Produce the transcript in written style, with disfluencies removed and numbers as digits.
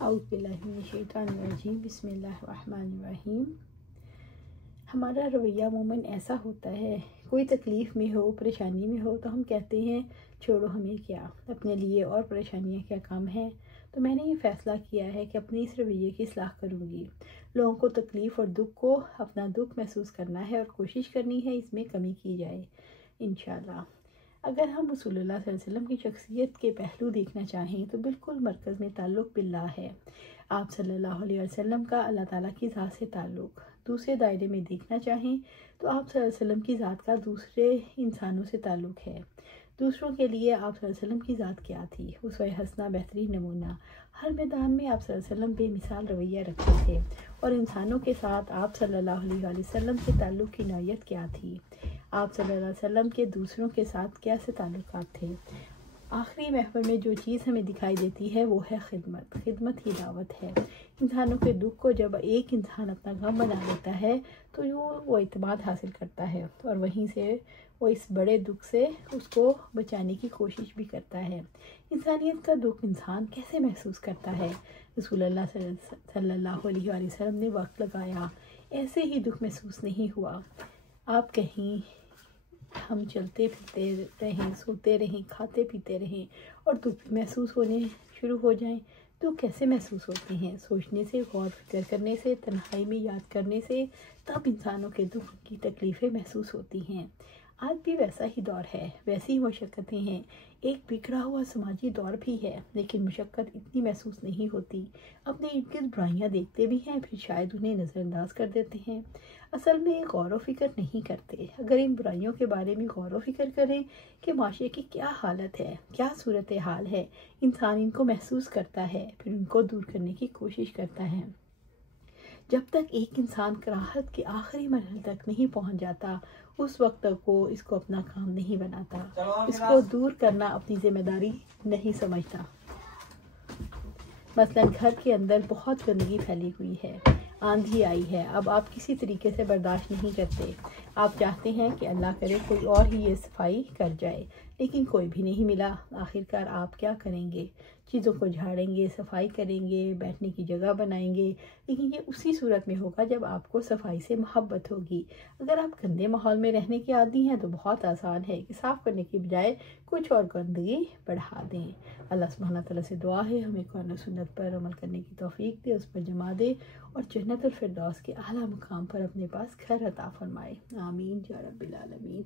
औज़ुबिल्लाहिमिनश्शैतानिर्रजीम बिस्मिल्लाहिर्रहमानिर्रहीम। हमारा रवैया अमूमन ऐसा होता है, कोई तकलीफ़ में हो, परेशानी में हो तो हम कहते हैं छोड़ो हमें क्या, अपने लिए और परेशानियां क्या कम हैं। तो मैंने ये फ़ैसला किया है कि अपने इस रवैये की इस्लाह करूँगी। लोगों को तकलीफ़ और दुख को अपना दुख महसूस करना है और कोशिश करनी है इसमें कमी की जाए इंशाअल्लाह। अगर हम रसूलुल्लाह सल्लल्लाहु अलैहि वसल्लम की शख्सियत के पहलू देखना चाहें तो बिल्कुल मरकज़ में ताल्लुक़ बिल्लाह है। आप सल्लल्लाहु अलैहि वसल्लम का अल्लाह ताला की ज़ात से ताल्लुक़। दूसरे दायरे में देखना चाहें तो आप सल्लल्लाहु अलैहि वसल्लम की ज़ात का दूसरे इंसानों से ताल्लुक़ है। दूसरों के लिए आप सल्लल्लाहु अलैहि वसल्लम की ज़ात क्या थी, उसवे हसना बेहतरीन नमूना। हर मैदान में आप सल्लल्लाहु अलैहि वसल्लम बेमिसाल रवैया रखते थे और इंसानों के साथ आप सल्लल्लाहु अलैहि वसल्लम के ताल्लुक़ की नौयत क्या थी। आप सल्लल्लाहु अलैहि वसल्लम के दूसरों के साथ कैसे ताल्लुकात थे। आखिरी महफिल में जो चीज़ हमें दिखाई देती है वो है खिदमत। खिदमत ही दावत है। इंसानों के दुख को जब एक इंसान अपना गम बना लेता है तो वो इत्मीनान हासिल करता है और वहीं से वो इस बड़े दुख से उसको बचाने की कोशिश भी करता है। इंसानियत का दुख इंसान कैसे महसूस करता है। रसूलुल्लाह सल्लल्लाहु अलैहि वसल्लम ने वक्त लगाया, ऐसे ही दुख महसूस नहीं हुआ। आप कहीं हम चलते फिरते रहें, सोते रहें, खाते पीते रहें और दुख महसूस होने शुरू हो जाएं तो कैसे महसूस होते हैं। सोचने से, गौर फिक्र करने से, तन्हाई में याद करने से तब इंसानों के दुख की तकलीफ़ें महसूस होती हैं। आज भी वैसा ही दौर है, वैसी ही मशक्क़तें हैं। एक बिखरा हुआ समाजी दौर भी है लेकिन मशक्क़त इतनी महसूस नहीं होती। अपने इर्द गिर्द बुराइयाँ देखते भी हैं फिर शायद उन्हें नज़रअंदाज कर देते हैं। असल में गौर व फिक्र नहीं करते। अगर इन बुराइयों के बारे में गौर व फिक्र करें कि माशरे की क्या हालत है, क्या सूरत हाल है, इंसान इनको महसूस करता है फिर उनको दूर करने की कोशिश करता है। जब तक एक इंसान कराहत के आखिरी मरहले तक नहीं पहुंच जाता उस वक्त तक वो इसको अपना काम नहीं बनाता, इसको दूर करना अपनी जिम्मेदारी नहीं समझता। मसलन घर के अंदर बहुत गंदगी फैली हुई है, आंधी आई है, अब आप किसी तरीके से बर्दाश्त नहीं करते। आप चाहते हैं कि अल्लाह करे कोई और ही ये सफाई कर जाए लेकिन कोई भी नहीं मिला। आखिरकार आप क्या करेंगे, चीज़ों को झाड़ेंगे, सफाई करेंगे, बैठने की जगह बनाएंगे, लेकिन ये उसी सूरत में होगा जब आपको सफाई से मोहब्बत होगी। अगर आप गंदे माहौल में रहने के आदी हैं तो बहुत आसान है कि साफ़ करने की बजाय कुछ और गंदगी बढ़ा दें। अल्लाह सुब्हानहू तआला से दुआ है हमें कुरान और सुन्नत पर अमल करने की तौफीक दे, उस पर जमा दे और जन्नतुल फिरदौस के आला मुकाम पर अपने पास घर अता फरमाए। आमीन या रब्बिल आलमीन।